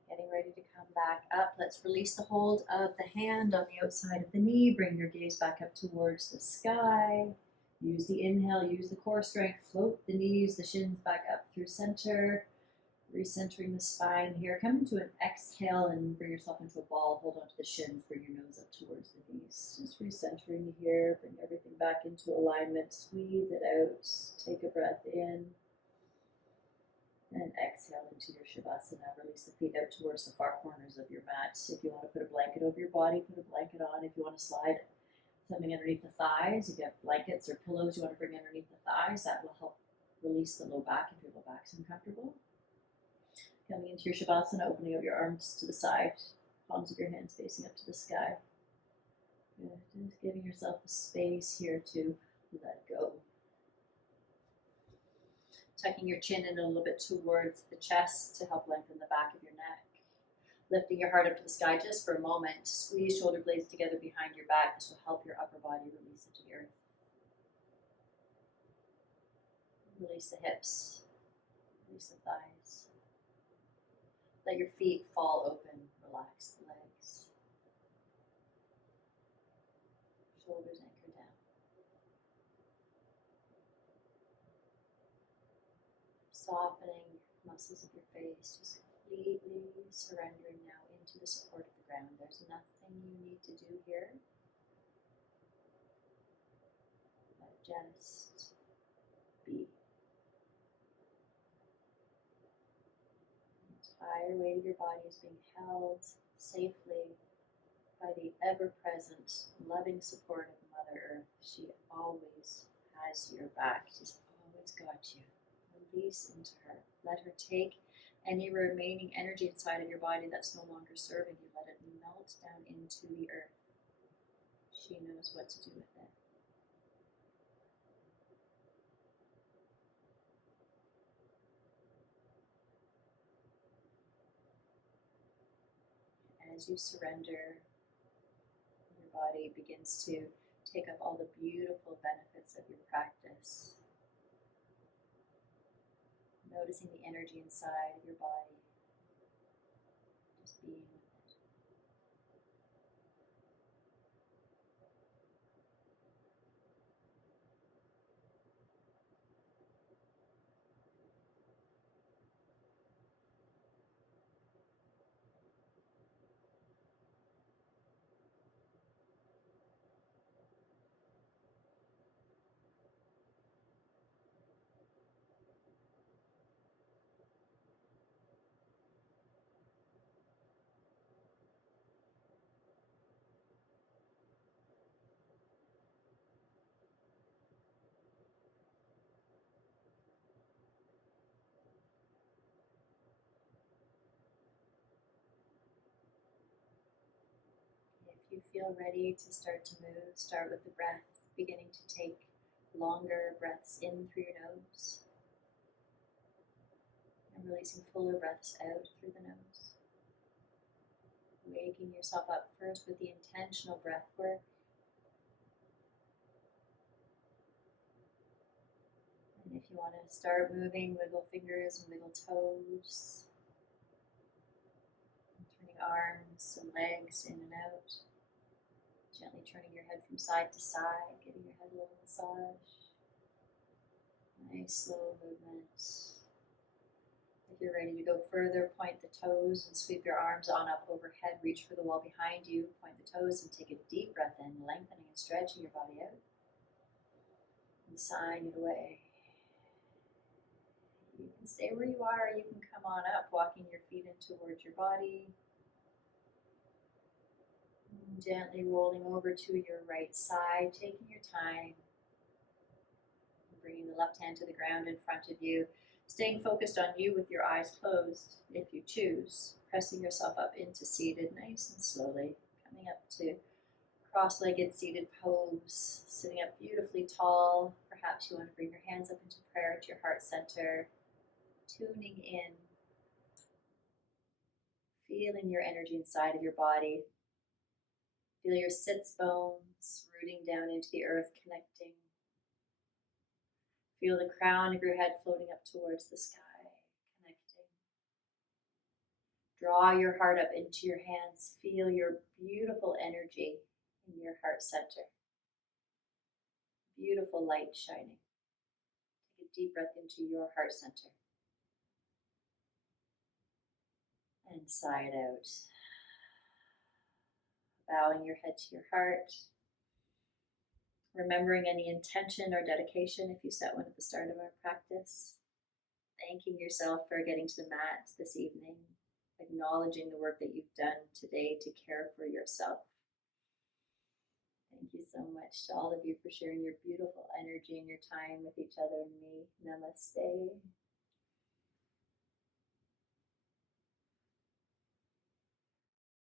Getting ready to come back up. Let's release the hold of the hand on the outside of the knee. Bring your gaze back up towards the sky. Use the inhale, use the core strength. Float the knees, the shins back up through center. Recentering the spine here. Come into an exhale and bring yourself into a ball. Hold onto the shins. Bring your nose up towards the knees. Just recentering here. Bring everything back into alignment. Squeeze it out. Take a breath in. And exhale into your Shavasana. Release the feet out towards the far corners of your mat. If you want to put a blanket over your body, put a blanket on. If you want to slide something underneath the thighs, if you have blankets or pillows you want to bring underneath the thighs, that will help release the low back if your low back's uncomfortable. Coming into your Shavasana, opening out your arms to the side, palms of your hands facing up to the sky. Good. Just giving yourself the space here to let go. Tucking your chin in a little bit towards the chest to help lengthen the back of your neck. Lifting your heart up to the sky just for a moment. Squeeze shoulder blades together behind your back. This will help your upper body release into the earth. Release the hips. Release the thighs. Let your feet fall open. Relax the legs. Shoulders anchor down. Softening muscles of your face, just completely surrendering now into the support of the ground. There's nothing you need to do here, but just be. The entire weight of your body is being held safely by the ever-present, loving support of Mother Earth. She always has your back. She's always got you. Release into her. Let her take any remaining energy inside of your body that's no longer serving you. Let it melt down into the earth. She knows what to do with it. As you surrender, your body begins to take up all the beautiful benefits of your practice. Noticing the energy inside of your body, just being with it. If you feel ready to start to move, start with the breath, beginning to take longer breaths in through your nose and releasing fuller breaths out through the nose. Waking yourself up first with the intentional breath work. And if you want to start moving, wiggle fingers and wiggle toes. Turning arms and legs in and out. Gently turning your head from side to side, giving your head a little massage. Nice slow movement. If you're ready to go further, point the toes and sweep your arms on up overhead. Reach for the wall behind you. Point the toes and take a deep breath in, lengthening and stretching your body out. And sighing it away. You can stay where you are, or you can come on up, walking your feet in towards your body. Gently rolling over to your right side, taking your time. Bringing the left hand to the ground in front of you. Staying focused on you with your eyes closed, if you choose. Pressing yourself up into seated, nice and slowly. Coming up to cross-legged seated pose. Sitting up beautifully tall. Perhaps you want to bring your hands up into prayer at your heart center. Tuning in. Feeling your energy inside of your body. Feel your sits bones rooting down into the earth, connecting. Feel the crown of your head floating up towards the sky, connecting. Draw your heart up into your hands. Feel your beautiful energy in your heart center. Beautiful light shining. Take a deep breath into your heart center. And sigh it out. Bowing your head to your heart. Remembering any intention or dedication if you set one at the start of our practice. Thanking yourself for getting to the mat this evening. Acknowledging the work that you've done today to care for yourself. Thank you so much to all of you for sharing your beautiful energy and your time with each other and me. Namaste.